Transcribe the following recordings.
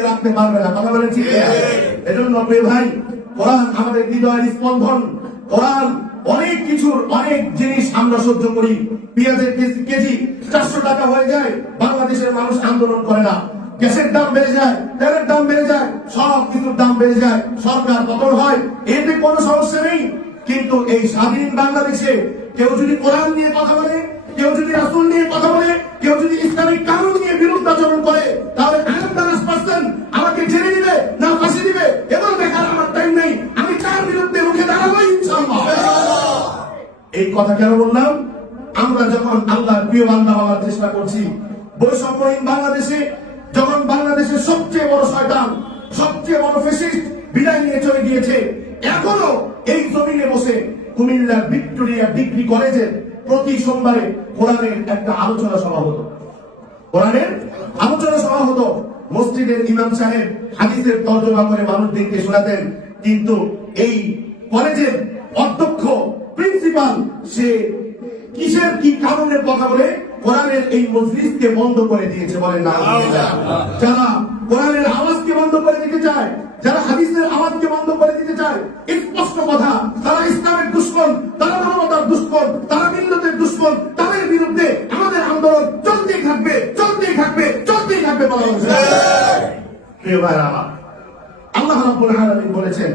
রাখতে পারবে না। কথা বলেন ঠিক এজন্য প্রিয় ভাই কোরআন আমাদের হৃদয়ের স্পন্দন। কোরআন অনেক কিছুর অনেক জিনিস আমরা সহ্য করি। পেঁয়াজের কেজি- চারশো টাকা হয়ে যায় বাংলাদেশের মানুষ আন্দোলন করে না। গ্যাসের দাম বেড়ে যায় তেলের দাম বেড়ে যায় সব কিছুর দাম বেড়ে যায়। সরকার পতন হয় এতে কোনো সমস্যা নেই। কিন্তু এই স্বাধীন বাংলাদেশে কেউ যদি কোরআন নিয়ে কথা বলে কেউ যদি রাসুল নিয়ে কথা বলে কেউ যদি ইসলামিক কানুন নিয়ে বিরুদ্ধাচরণ করে তাহলে পার্সেন্ট আমাকে ছেড়ে দিবে না ফাঁসি দিবে? এবং দেখার আমার টাইম নেই। আমি তার বিরুদ্ধে মুখে দাঁড়াবো এই কথা কেন বললাম? আমরা যখন আল্লাহর প্রিয় বান্দা হওয়ার চেষ্টা করছি, বৈষম্যহীন বাংলাদেশে, যখন বাংলাদেশের সবচেয়ে বড় শয়তান, সবচেয়ে বড় ফেসিস্ট বিদায় নিয়ে চলে গিয়েছে, এখনও এই জমিনে বসে কুমিল্লার ভিক্টোরিয়া ডিগ্রি কলেজের প্রতি সোমবারে কোরআনের একটা আলোচনা সভা হতো। কোরআনের আলোচনা সভা হতো। মসজিদের ইমাম সাহেব হাদিসের তর্জমা করে মানুষদেরকে শোনাতেন কিন্তু এই কলেজের অধ্যক্ষ প্রিন্সিপাল সে কিসের কি কারণের কথা বলে? কোরআনের এই মজলিসকে বন্ধ করে দিয়েছে বলে না। যারা ভাইরা আমার আল্লাহ রাব্বুল আলামিন বলেছেন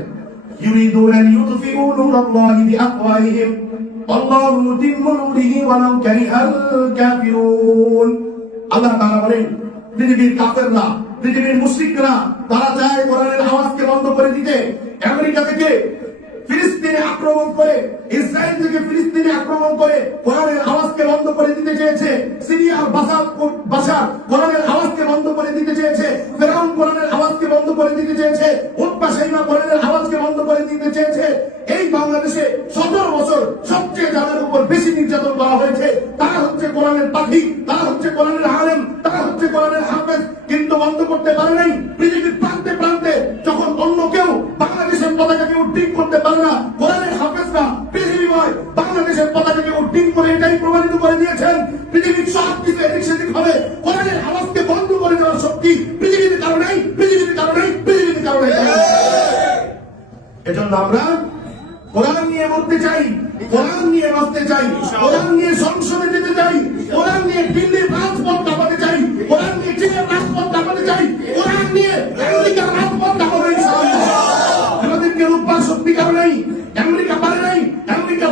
يريدون أن يطفئوا نور الله بأفواههم والله متم نوره ولو كره الكافرون আল্লাহ তাআলা বলেন পৃথিবীর কাফেররা পৃথিবীর মুশরিকরা তারা চায় কোরআনের আওয়াজকে বন্ধ করে দিতে আমেরিকা থেকে ফিলিস্তিনে আক্রমণ করে ইসরায়েল থেকে ফিলিস্তিনে আক্রমণ করে কোরআনের আওয়াজকে বন্ধ করে দিতে চেয়েছে সিরিয়ার বাসা বাসা কোরআনের আওয়াজকে বন্ধ করে দিতে চেয়েছে ফেরাউন কোরআনের চেয়েছে উৎপা সাইমা কোরআনের আওয়াজকে বন্ধ করে দিতে চেয়েছে। এই বাংলাদেশে সতেরো বছর সবচেয়ে যাদের উপর বেশি নির্যাতন করা হয়েছে। তারা হচ্ছে কোরআনের পাখি তারা হচ্ছে কোরআনের আলেম, তারা হচ্ছে কোরআনের হাফেজ। কিন্তু বন্ধ করতে পারে নাই। পৃথিবীর প্রান্তে প্রান্তে যখন অন্য কেউ বাংলাদেশের পতাকাকে উড্ডিন করতে পারে না, কোরআনের হাফেজরা পৃথিবীময় বাংলাদেশের পতাকাকে এজন্য আমরা কোরআন নিয়ে বলতে চাই কোরআন নিয়ে বাঁচতে চাই কোরআন নিয়ে সংসদে যেতে চাই কোরআন নিয়ে দিল্লির রাজপথ দাপাতে চাই কোরআন নিয়ে চীনের রাজপথ দাপাতে চাই কোরআন নিয়ে আমেরিকার রাজপথ ইনশাআল্লাহ। আমাদেরকে রূপবার শক্তি কারও নেই আমেরিকা পারে নাই আমেরিকা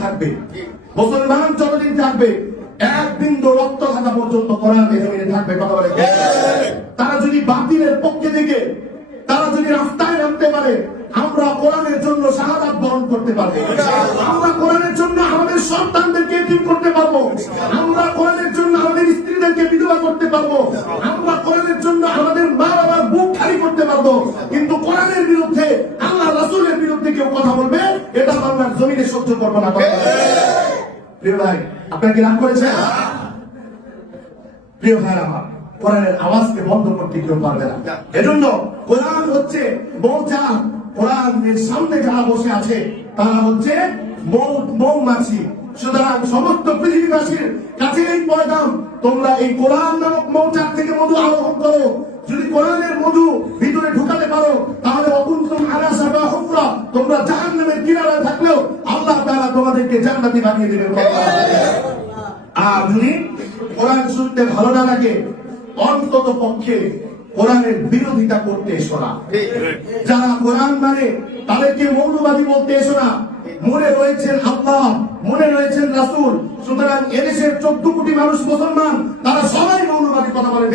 থাকবে, মুসলমান থাকবে রক্ত থাকা পর্যন্ত থাকবে তারা যদি বাতিলের পক্ষে থেকে তারা যদি রাস্তায় নামতে পারে, আমরা কোরআনের জন্য শাহাদাত বরণ করতে পারব। আমরা কোরআনের জন্য আমাদের সন্তানদেরকে করতে পারব। আমরা কোরআনের জন্য আমাদের স্ত্রীদেরকে বিধবা করতে পারব। আমরা কোরআনের জন্য জমিনে সহ্য করব না প্রিয় ভাই আপনার কি রাগ করেছে প্রিয় ভাই আমার কোরআনের আওয়াজকে বন্ধ করতে কেউ পারবে না। এজন্য কোরআন হচ্ছে মৌচা কোরআনের সামনে যারা বসে আছে তারা হচ্ছে মৌ মৌমাছি। সুতরাং সমস্ত পৃথিবীবাসীর কাছে এই পয়গাম তোমরা এই কোরআন জান্নাতি বানিয়ে দেবেন আর যদি কোরআন শুনতে ভালো না লাগে অন্তত পক্ষে কোরআনের বিরোধিতা করতে এসো না। যারা কোরআন মানে তাদেরকে মৌলবাদী বলতে এসো না। মনে রয়েছেন আল্লাহ মনে রয়েছেন রাসূল। সুতরাং এদেশের চোদ্দ কোটি মানুষ মুসলমান তারা সবাই মৌলবাদী কথা বলে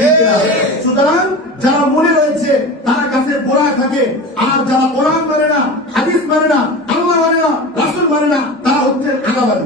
সুতরাং যারা মনে রয়েছে তারা কাছে গোড়া থাকে। আর যারা কোরআন মানে না হাদিস মানে না আল্লাহ মানে না রাসূল মানে না তারা হচ্ছেন আগাবাদী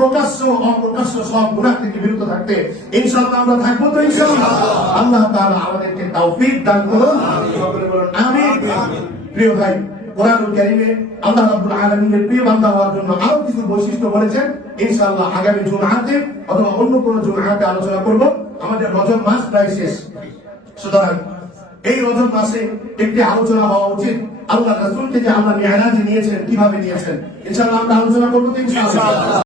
প্রকাশ্য অপ্রকাশ্য সব গুনাহ থেকে বিরত থাকতে ইনশাআল্লাহ আমরা থাকব তো ইনশাআল্লাহ। আল্লাহ। তাআলা আমাদেরকে তৌফিক দান করুন। আমিন। প্রিয় ভাই কোরআনুল কারীমে আল্লাহ রাব্বুল আলামিনের প্রিয় বান্দা হওয়ার জন্য আরও কিছু বৈশিষ্ট্য বলেছেন। ইনশাআল্লাহ আগামী জুমআতে অথবা অন্য কোনো জুমআতে আলোচনা করব। আমাদের রজব মাস প্রায় শেষ। সুতরাং এই রজব মাসে একটি আলোচনা হওয়া উচিত। আল্লাহ রাসূলকে যে আল্লাহ মিরাজে নিয়েছেন কীভাবে নিয়েছেন? ইনশাআল্লাহ আমরা আলোচনা করব ইনশাআল্লাহ।